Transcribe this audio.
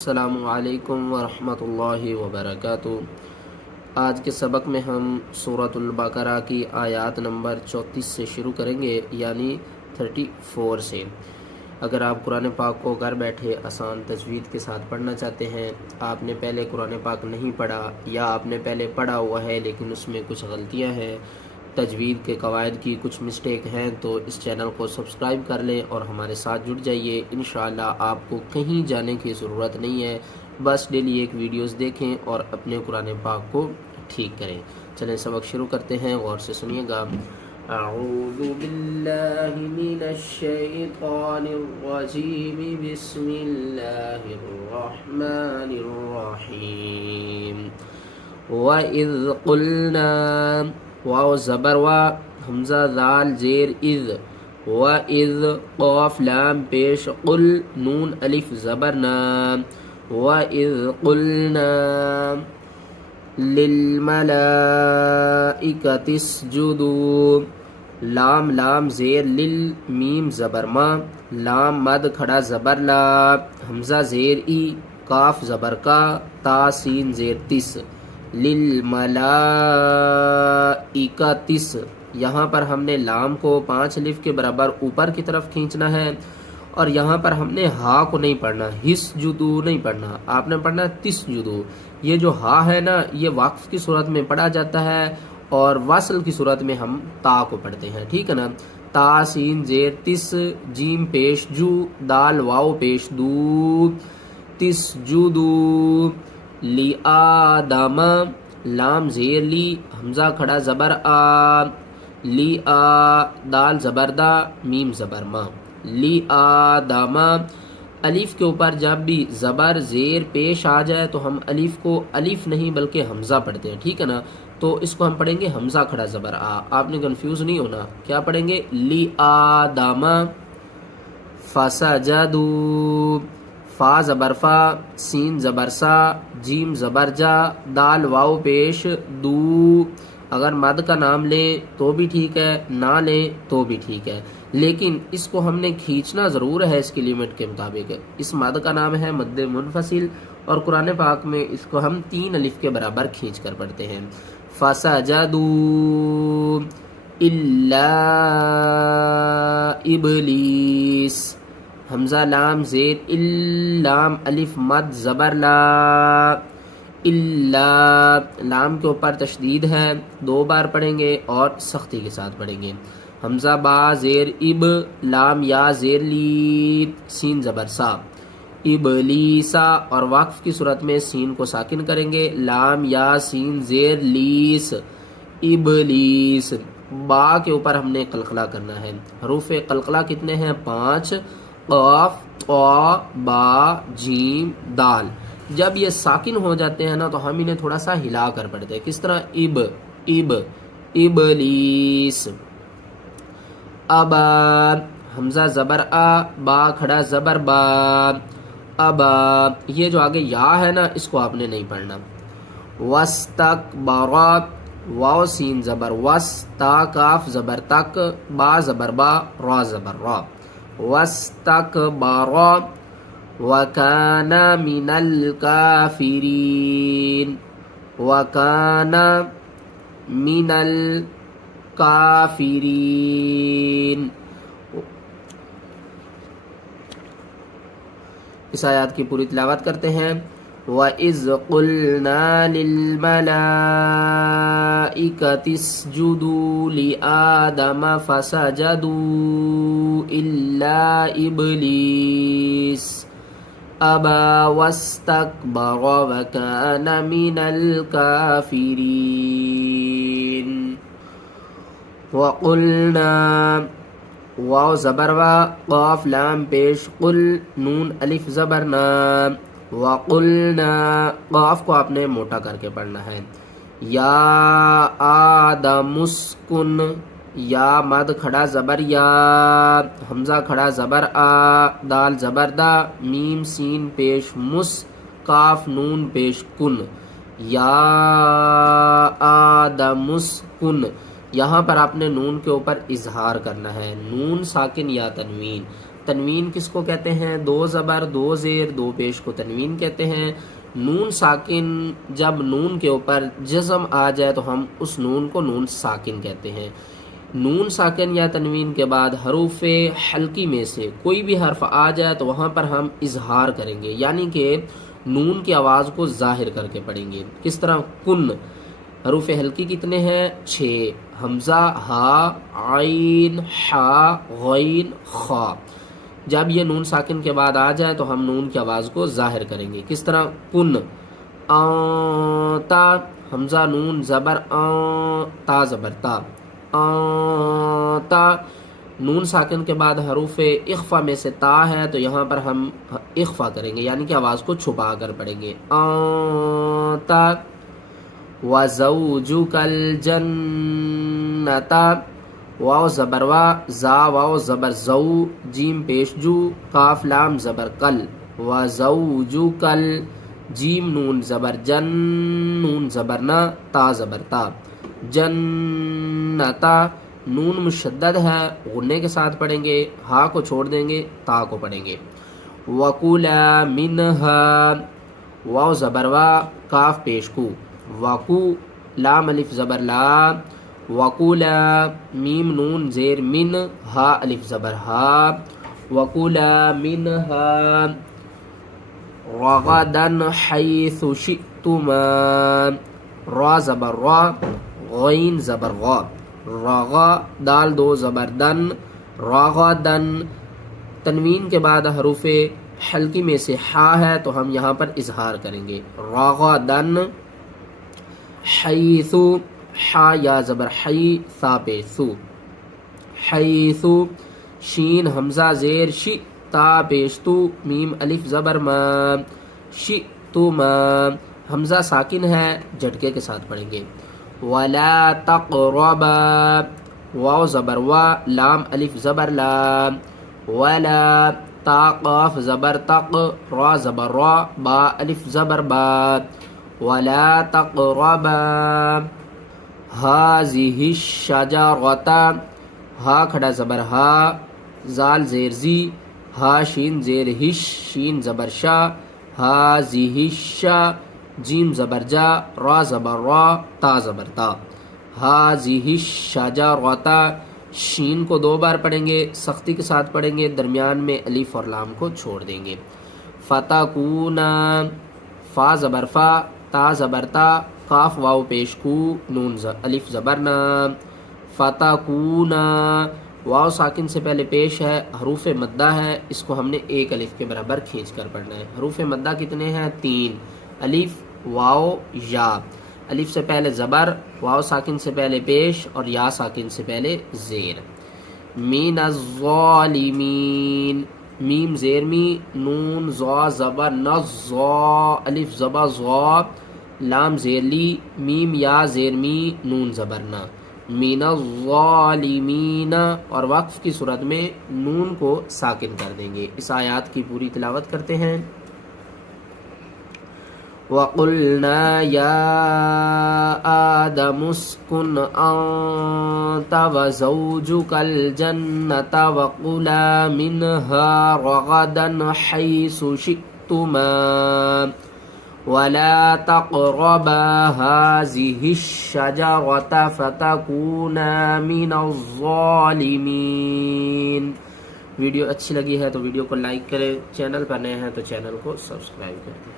السلام علیکم ورحمۃ اللہ وبرکاتہ۔ آج کے سبق میں ہم سورۃ البقرہ کی آیات نمبر 34 سے شروع کریں گے، یعنی 34 سے۔ اگر آپ قرآن پاک کو گھر بیٹھے آسان تجوید کے ساتھ پڑھنا چاہتے ہیں، آپ نے پہلے قرآن پاک نہیں پڑھا یا آپ نے پہلے پڑھا ہوا ہے لیکن اس میں کچھ غلطیاں ہیں، تجوید کے قواعد کی کچھ مسٹیک ہیں، تو اس چینل کو سبسکرائب کر لیں اور ہمارے ساتھ جڑ جائیے۔ انشاءاللہ آپ کو کہیں جانے کی ضرورت نہیں ہے، بس ڈیلی ایک ویڈیوز دیکھیں اور اپنے قرآن پاک کو ٹھیک کریں۔ چلیں سبق شروع کرتے ہیں، غور سے سنیے گا۔ اعوذ باللہ من الشیطان الرجیم، بسم اللہ الرحمن الرحیم۔ وَإِذْ قُلْنَا، واو زبر وا، حمزہ ذال زیر اذ، وَإِذْ قاف لام پیش، قل نون الف زبر نا، وَإِذْ قُلْنَا لِلْمَلَائِكَةِ اسْجُدُوا، لام لام زیر لل، میم زبر ما، لام مد کھڑا زبر لا، حمزہ زیر ای، کاف زبر کا، تا سین زیر تس، للملائکتس، یہاں پر ہم نے لام کو 5 الف کے برابر اوپر کی طرف کھینچنا ہے، اور یہاں پر ہم نے ہا کو نہیں پڑھنا، ہس جدو نہیں پڑھنا، آپ نے پڑھنا تس جدو۔ یہ جو ہا ہے نا، یہ وقف کی صورت میں پڑھا جاتا ہے اور وصل کی صورت میں ہم تا کو پڑھتے ہیں، ٹھیک ہے نا۔ تا سین زیر تس، جیم پیش جو، دال واو پیش دو، تس جدو لی آدم، لام زیر لی، حمزہ کھڑا زبر آ، لی آ، دال زبر دا، میم زبر ما، لی آدم۔ الف کے اوپر جب بھی زبر زیر پیش آ جائے تو ہم الف کو الف نہیں بلکہ حمزہ پڑھتے ہیں، ٹھیک ہے نا۔ تو اس کو ہم پڑھیں گے حمزہ کھڑا زبر آ، آپ نے کنفیوز نہیں ہونا، کیا پڑھیں گے؟ لی آدم فسجدو، فا زبر فا، سین زبر سا، جیم زبر جا، دال واو پیش دو۔ اگر مد کا نام لیں تو بھی ٹھیک ہے، نہ لیں تو بھی ٹھیک ہے، لیکن اس کو ہم نے کھینچنا ضرور ہے اس کی لیمٹ کے مطابق۔ اس مد کا نام ہے مد منفصل، اور قرآن پاک میں اس کو ہم 3 الف کے برابر کھینچ کر پڑھتے ہیں۔ فسجدو الا ابلیس، حمزہ لام زیر ال، لام الف مد زبر لا، الا، لام کے اوپر تشدید ہے، 2 بار پڑھیں گے اور سختی کے ساتھ پڑھیں گے۔ حمزہ با زیر اب، لام یا زیر لی، سین زبر سا، ابلیسا، اور وقف کی صورت میں سین کو ساکن کریں گے، لام یا سین زیر لیس، ابلیس۔ با کے اوپر ہم نے قلقلہ کرنا ہے، حروف قلقلہ کتنے ہیں؟ 5، قاف، طا، با، جیم، دال۔ جب یہ ساکن ہو جاتے ہیں نا تو ہم انہیں تھوڑا سا ہلا کر پڑھتے ہیں، کس طرح؟ اب، اب، ابلیس۔ ابا، حمزہ زبر آ، با کھڑا زبر با، ابا۔ یہ جو آگے یا ہے نا، اس کو آپ نے نہیں پڑھنا۔ واستکبر، واو سین زبر وس، تا کاف زبر تک، با زبر با، را زبر را، واستکبر وکان من الکافرین، وکان من الکافرین۔ اس آیات کی پوری تلاوت کرتے ہیں۔ وَإِذْ قُلْنَا لِلْمَلَائِكَةِ اسْجُدُوا لِآدَمَ فَسَجَدُوا إِلَّا إِبْلِيسَ أَبَى وَاسْتَكْبَرَ وَكَانَ مِنَ الْكَافِرِينَ۔ وَقُلْنَا، واو زبر وا، قاف لام پیش، قل نون الف زبر نا، وَقُلْنَا، قاف کو آپ نے موٹا کر کے پڑھنا ہے۔ یا آدم اسکن، یا مد کھڑا زبر یا، حمزہ کھڑا زبر آ، دال زبر دا، میم سین پیش مس، کاف نون پیش کن، یا آدم اسکن۔ یہاں پر آپ نے نون کے اوپر اظہار کرنا ہے، نون ساکن یا تنوین، تنوین کس کو کہتے ہیں؟ 2 زبر 2 زیر 2 پیش کو تنوین کہتے ہیں۔ نون ساکن جب نون کے اوپر جزم آ جائے تو ہم اس نون کو نون ساکن کہتے ہیں۔ نون ساکن یا تنوین کے بعد حروف حلقی میں سے کوئی بھی حرف آ جائے تو وہاں پر ہم اظہار کریں گے، یعنی کہ نون کی آواز کو ظاہر کر کے پڑھیں گے۔ کس طرح؟ کن حروف حلقی کتنے ہیں؟ 6، حمزہ، ہا، عین، حا، غین، خا۔ جب یہ نون ساکن کے بعد آ جائے تو ہم نون کی آواز کو ظاہر کریں گے۔ کس طرح؟ کن، تا، حمزہ نون زبر تا زبر تا، تا۔ نون ساکن کے بعد حروف اخفا میں سے تا ہے تو یہاں پر ہم اخفا کریں گے، یعنی کہ آواز کو چھپا کر پڑھیں گے۔ تا، وَزَوْجُكَ الْجَنَّةَ، واو زبر وا، زا واو زبر زو، جیم پیش جو، کاف لام زبر کل، وَزَوْجُكَ جیم نون زبر جن، نون زبر نا، تا زبر تا، جنتا۔ نون مشدد ہے، غنے کے ساتھ پڑھیں گے، ہا کو چھوڑ دیں گے، تا کو پڑھیں گے۔ وَكُلَا مِنْهَا، واو زبر وا، کاف پیش کو، وَكُو لام الف زبر لا، وَكُلَا میم نون زیر من، ہا الف زبر ہا، وَكُلَا مِنْهَا رَغَدًا حَيْثُ شِئْتُمَا، را زبر را، غین زبر غا، راغا دال 2 زبر دن، راغدن۔ تنوین کے بعد حروف حلقی میں سے حا ہے تو ہم یہاں پر اظہار کریں گے، راغدن۔ حیث، حا یا زبر حی، ثا پہ ثو، حیث۔ شین حمزہ زیر شی، تا پیش تو، میم الف زبر ما، شئتما۔ حمزہ ساکن ہے، جھٹکے کے ساتھ پڑھیں گے۔ ولا تقربا، واو زبر وا، لام الف زبر لا، ولا، تا قاف زبر تق، را زبر را، با الف زبر با، ولا تقربا هذه الشجرة، ہا کھڑا زبر ہا، زال زیر زی، ہا شین زیر ہش، شین زبر شا، هذه الشا، جیم زبر جا، را زبر را، تا زبر تا، هذه الشجرة۔ شین کو 2 بار پڑھیں گے، سختی کے ساتھ پڑھیں گے، درمیان میں الف اور لام کو چھوڑ دیں گے۔ فتکونا، فا زبر فا، تا زبر تا، کاف واو پیش کو، نون الف زبر نا، فتکونا۔ واو ساکن سے پہلے پیش ہے، حروف مدہ ہے، اس کو ہم نے 1 الف کے برابر کھینچ کر پڑھنا ہے۔ حروف مدہ کتنے ہیں؟ 3، الف، واو، یا۔ الف سے پہلے زبر، واو ساکن سے پہلے پیش اور یا ساکن سے پہلے زیر۔ من الظالمین، میم زیر می، نون زا زبر نزا، الف زبر زا، لام زیر لی، میم یا زیر می، نون زبر نا، من الظالمین۔ اور وقف کی صورت میں نون کو ساکن کر دیں گے۔ اس آیات کی پوری تلاوت کرتے ہیں۔ وَقُلْنَا يَا آدَمُ اسْكُنْ أَنْتَ وَزَوْجُكَ الْجَنَّةَ وَكُلَا مِنْهَا رَغَدًا حَيْثُ شِئْتُمَا وَلَا تَقْرَبَا هَذِهِ الشَّجَرَةَ فَتَكُونَا مِنَ الظَّالِمِينَ۔ ویڈیو اچھی لگی ہے تو ویڈیو کو لائک کریں، چینل پر نئے ہیں تو چینل کو سبسکرائب کریں۔